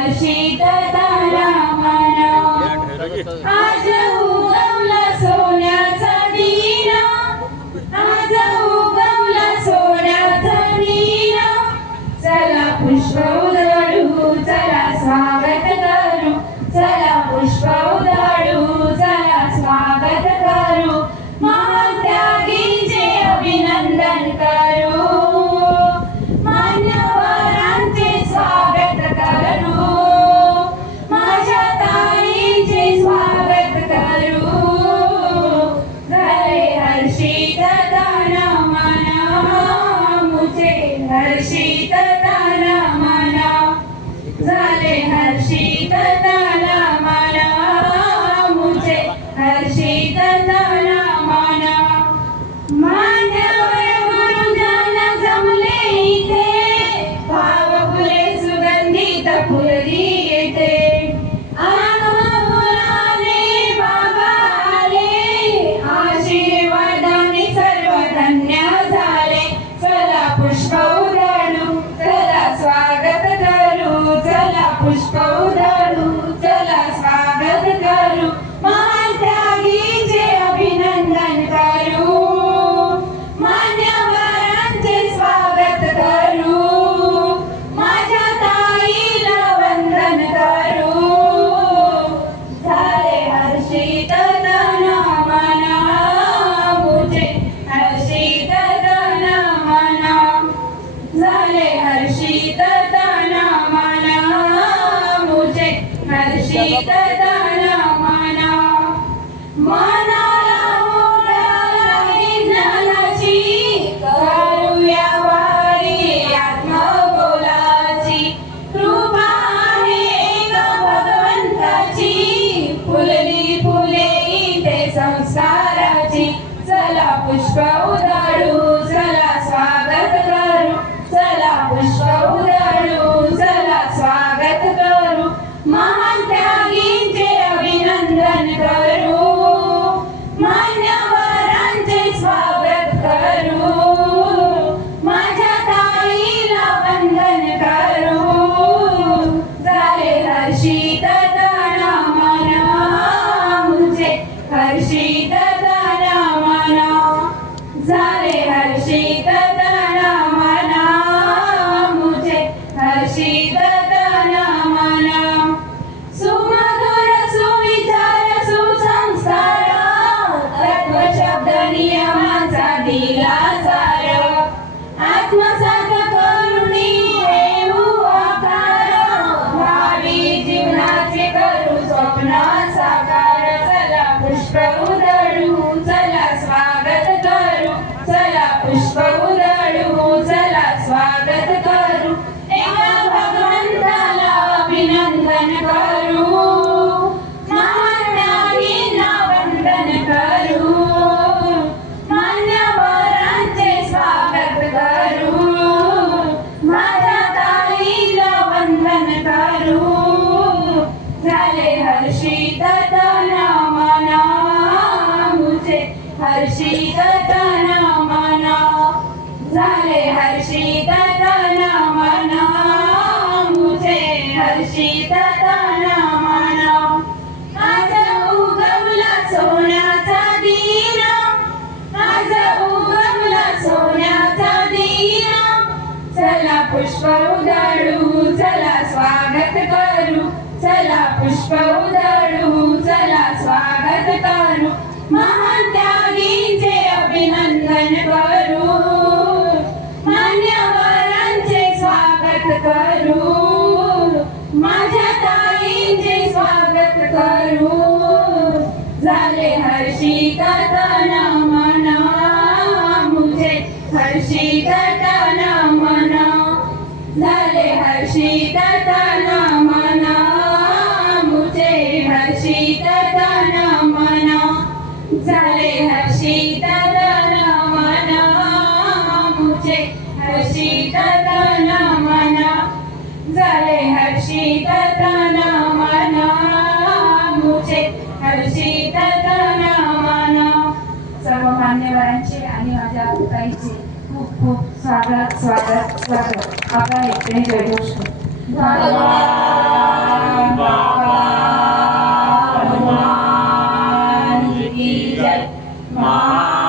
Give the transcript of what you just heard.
हर्षित झाला मन। आज उगवला सोन्याचा दिना, आज उगवला सोन्याचा दिना, चला पुष्प उधळू चला स्वागत करू, चला पुष्प उधळू चला स्वागत करू, महात्यागींचे अभिनंदन करू, मान्यवरांचे स्वागत करू, माझ्या ताईंचे स्वागत करू, झाले हर्षित तन मन, मुझे हर्षित तन मन, झाले हर्षित तन मन, मुझे हर्षित तन मन। मान्यवर गुरुजन जमले इथे, भाव फुले सुगंधित फुलली येते, मुलाने बाबा आले, आशीर्वादाने सर्व धन्य झाले, चला पुष्प उधळू चला स्वागत करू, चला पुष्प उधळू चला स्वागत करू, महात्यागींचे अभिनंदन करू, मान्यवरांचे स्वागत करू, माझ्या ताईला वंदन करू, झाले हर्षित तन मन, मुझे हर्षित तन मन, झाले हर्षित तन मन, मुझे हर्षित तन मन। मनाला ओढावी ज्ञानाची, करूया वारी आत्मबोलाची, कृपा आहे एक भगवंताची, फुलली फुले इथे संस्काराची, चला पुष्प उधळू चला स्वागत करू, चला पुष्प उधळू चला स्वागत करू, महात्यागींचे अभिनंदन करू, मान्यवरांचे स्वागत करू, माझ्या ताईला वंदन करू, झाले हर्षित तन मन, मुझे हर्षित तन मन, झाले हर्षित तन मन, मुझे हर्षित तन मन। सुमधुर सुविचार सुसंस्कार, तत्व शब्द नियमाचा दिला सार, आत्मसात करुणी येऊ आकार, भावी जीवनाचे करू स्वप्न साकार, चला पुष्प उधळू चला स्वागत करू, चला पुष्प उधळू चला स्वागत करू, एका भगवंताला अभिनंदन करू, महात्यागींना वंदन करू, मान्यवरांचे स्वागत करू, माझ्या ताईला वंदन करू, झाले हर्षित तन मन, मुझे हर्षित तन मन, झाले हर्षित तन मन, मुझे हर्षित तन मन। आज उगवला सोन्याचा दिना, आज उगवला सोन्याचा दिना, चला पुष्प उधळू चला स्वागत करू, चला पुष्प उधळू चला स्वागत करू, महात्यागींचे अभिनंदन करू, मान्यवरांचे स्वागत करू, माझ्या ताईंचे स्वागत करू, झाले हर्षित तन मन, मुझे हर्षित तन मन, झाले हर्षित तन मन, मुझे हर्षित तन मन, झाले हर्षित तन मन, मुझे हर्षित तन मन, झाले हर्षित तन मन, मुझे हर्षित तन मन। सर्व मान्यवरांचे आणि माझ्या ताईंचे खूप खूप स्वागत स्वागत स्वागत। आपला एक जयघोष। धन्यवाद। महाराष्ट्र